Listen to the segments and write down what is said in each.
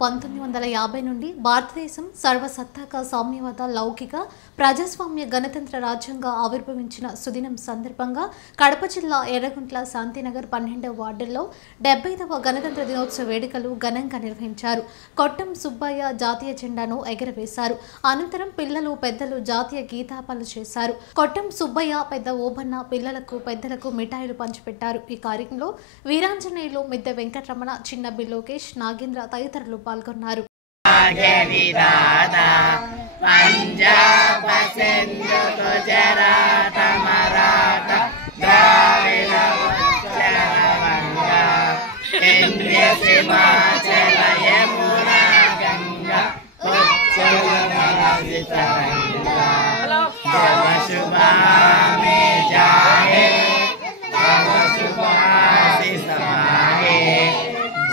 1950 నుండి భారతదేశం సర్వసత్తాక సామ్యవాద లౌకిక ప్రజాస్వామ్య గణతంత్ర రాజ్యంగా ఆవిర్భవించిన సుదినం సందర్భంగా కడప జిల్లా ఎర్రగుంట్ల శాంతినగర్ 12వ వార్డులో 75వ గణతంత్ర దినోత్సవ వేడుకలు ఘనంగా నిర్వహించారు. కొట్టం సుబ్బయ్య జాతీయ జెండాను ఎగరవేశారు. అనంతరం పిల్లలు పెద్దలు జాతీయ గీతాపాలు చేశారు. కొట్టం సుబ్బయ్య, పెద్ద ఓబన్న పిల్లలకు పెద్దలకు మిఠాయిలు పంచిపెట్టారు. ఈ కార్యక్రమంలో వీరాంజనేయులు, మిద్దె వెంకటరమణ, చిన్నబి లోకేష్, నాగేంద్ర తదితరులు పాల్గొన్నారు. పంజాబ్, సింధు, గుజరాత్, మరాఠా, ద్రావిడ, ఉత్తర వంగ, ఇంద్ర, హిమాచల, యమునా, గంగా, ఉచ్చల, తరంగా, జవ శుభామే జాయే, జవ శుభాసి సమాగే,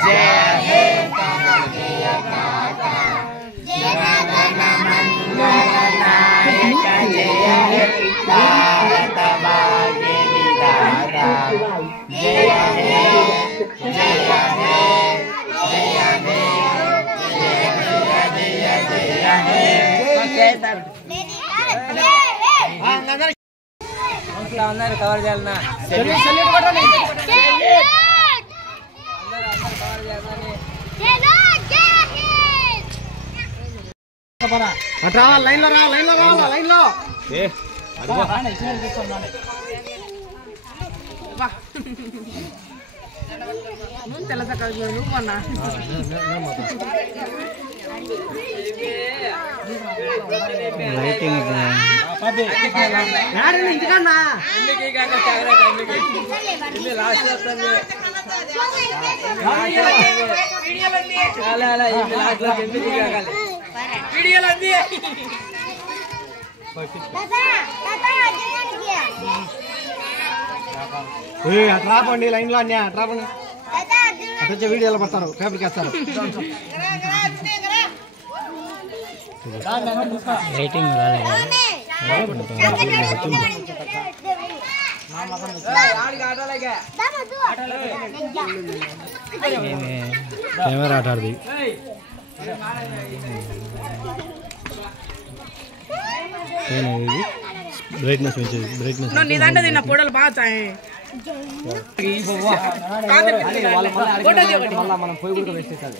జయ హే జయ గాథా, జగన్ మంగళ నాయక, జయ హే భారత భాగ్య విధాతా, జయ హే జయ హే జయ హే జయ జయ హే. అందరు కవర్ చేయాలన్నా, అట్రా లైన్ లో రా, లైన్ లో రావాలా, లైన్ లో తెల్ల సకాలు నువ్వు అన్నా ఇంటికన్నా అట్రా పండి లైన్ లో అన్నీ అట్రా పండి అట్లా వీడియోలో పడతారు, పేపర్కి వేస్తారు. రేటింగ్ రాలేదు, కెమెరా ఆటాడుది. బ్రైట్నెస్ పెంచేది, బ్రైట్నెస్ నీదంటే తిన్న ఫోటోలు బాగా మనం పోయి కూడా వేసేసాలి.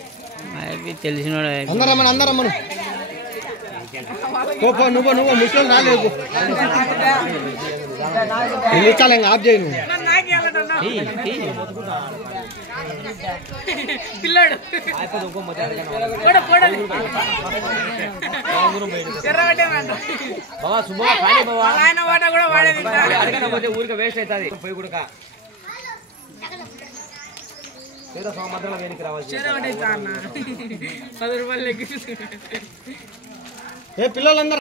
తెలిసిన అందరం నువ్వు ముసలి రాలేదు చాలా ఆఫ్ చేయి నువ్వు. పిల్లాడు ఆయన వాట కూడా వాడేది ఊరికి వేస్ట్ అవుతుంది. పోయి కూడా మధ్యలో వేడికి రావాలి. 10 రూపాయలు పిల్లలందరూ